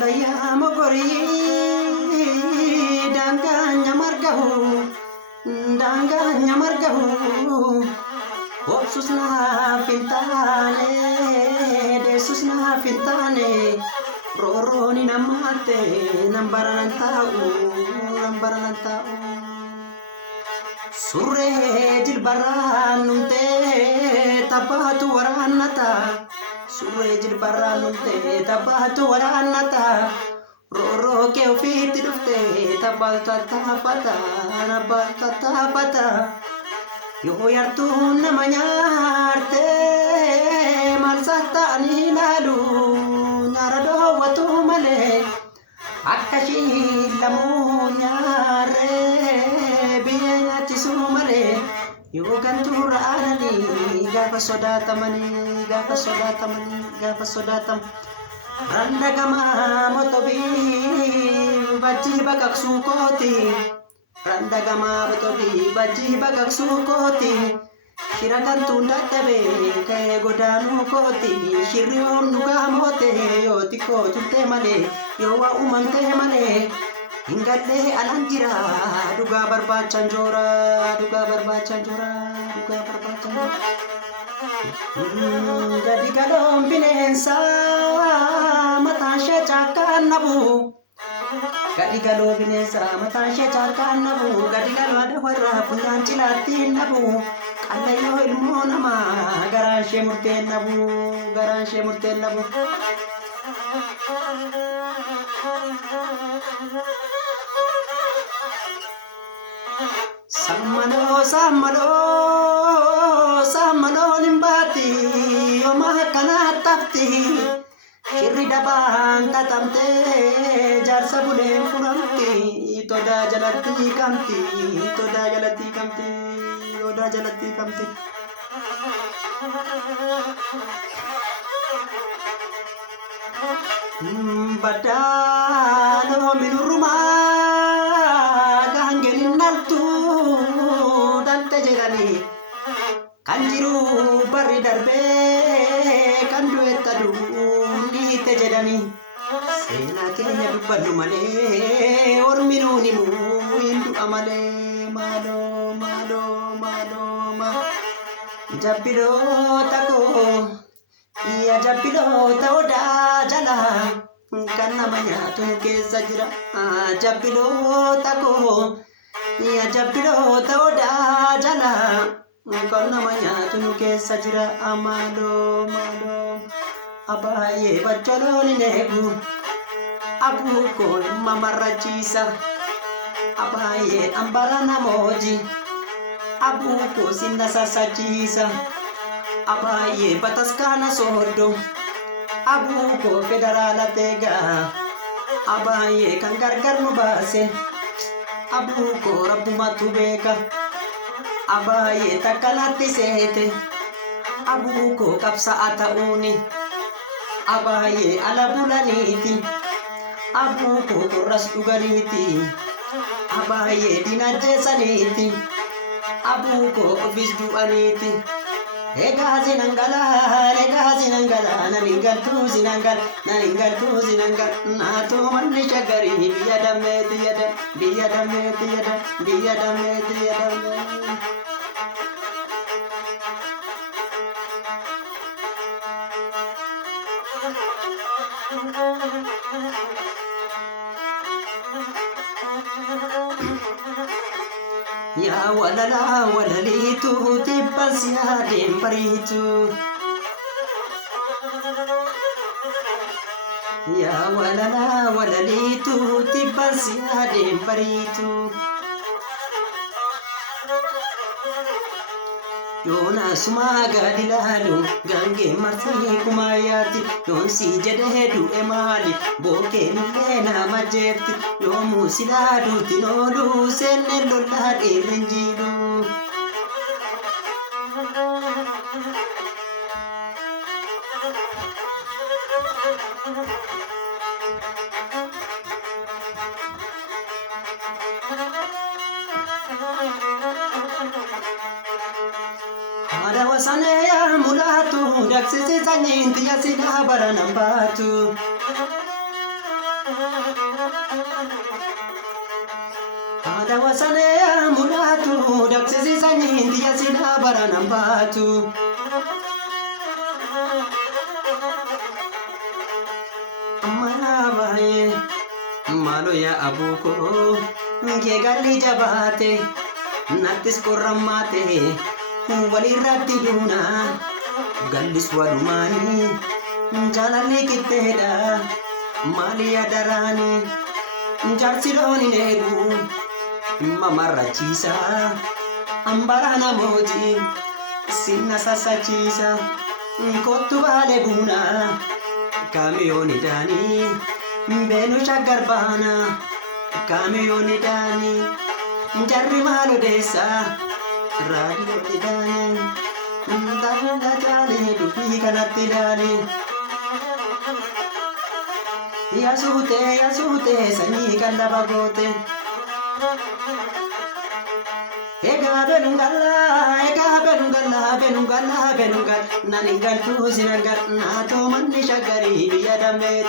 Daya mogori danganya margahu Opsus na pintane desus na pintane roro ni namate nambaran tau surre jilbaran nunte tapatu waranata surre jilbaran nunte tapatu waranata roro ke ofiti dufte tapata yo yartu namanya arte malsata ni lalu narado watu male akashi lamu nyare biya tisu male yo gantura anani gafa sodatam randa gama motobi baji bagak sukoti randa gama motobi baji bagak sukoti kirakan tunda tebe kaya godanu koti shirion nuga mote yo tiko tutte male yo wa umante male hingatte alanjira duga barbacan jora Gadi galon bineensa mataan ishee caakkaan nabu Gadi galoo bineensa mataan ishee caakkaan nabu Gadi galoo haadha warraa funyaan cilaattiin nabu Qallayyoo ilmoo namaa garaan ishee murteen nabu Sammaloo limbati yoma kana tapti shirri dabaan tatamte jaarsa buleen furamti toda jalatti kamti badalo minuruma gangelin naltu dante jedhani kan jiru barri darbe kan duetta duunite jedhani seenaa keenya dubbannu malee orminuu himu hindu'a malee maaloo jabbiloota koo iya jabbiloota odaa jala kan nama nyaatu keessa jira jabbiloota koo iya jabbiloota odaa jala kan nama nyaatu keessa jira maaloo abaayee bacholoon hin eegu abuu koo mamarrachiisa abaayee ambara namooji abuu koo sinna sassachiisa abaayee bataskaana sooddo abuu koo federaala teegaa abaayee kan gargar nu baase abuu koo rabbumatu beeka abaayee takkanatti seete abuu koo qabsa'a ta'uuni abaayee ala bulaniiti abuu koo qorras dhuganiiti abaayee dinajjeessaniiti abuu koo ofis du'aniiti egaa zinangala naningaltuu zinangal naatu manni shaggarii biyya dammeeti Ya walala walalitu tibbas yaadeen bariitu Ya walala walalitu tibbas yaadeen bariitu Yoona sumaa gadi laalu gaangee marsee kumaayyaatti yoonsi jedhee du'e maali bookeen illee nama jeefti yoomuu silaa duuti nooluu seenne lollaa dheerren jiidhu. Ada wasane ya mulatu daksisi sanyin tiya sila baranan batu. Ada wasane ya mulatu daksisi sanyin tiya sila baranan batu. Amalabaye malo ya abuko nge gali jabate nattis korramate walirratti duna gallis walumani jalalli kitteda mali adarani jarsiloni negu mamarrachisa ambarana moji sinna sasachisa kottu bale buna kamiyoni dani benu shagar bana kamiyoni dani jarri malu desa radio dani ndanda jali dupi kanatti dani ya sute sanyi kanda bagote ega benungal naningal tu sinagal nato manni shagari biya dame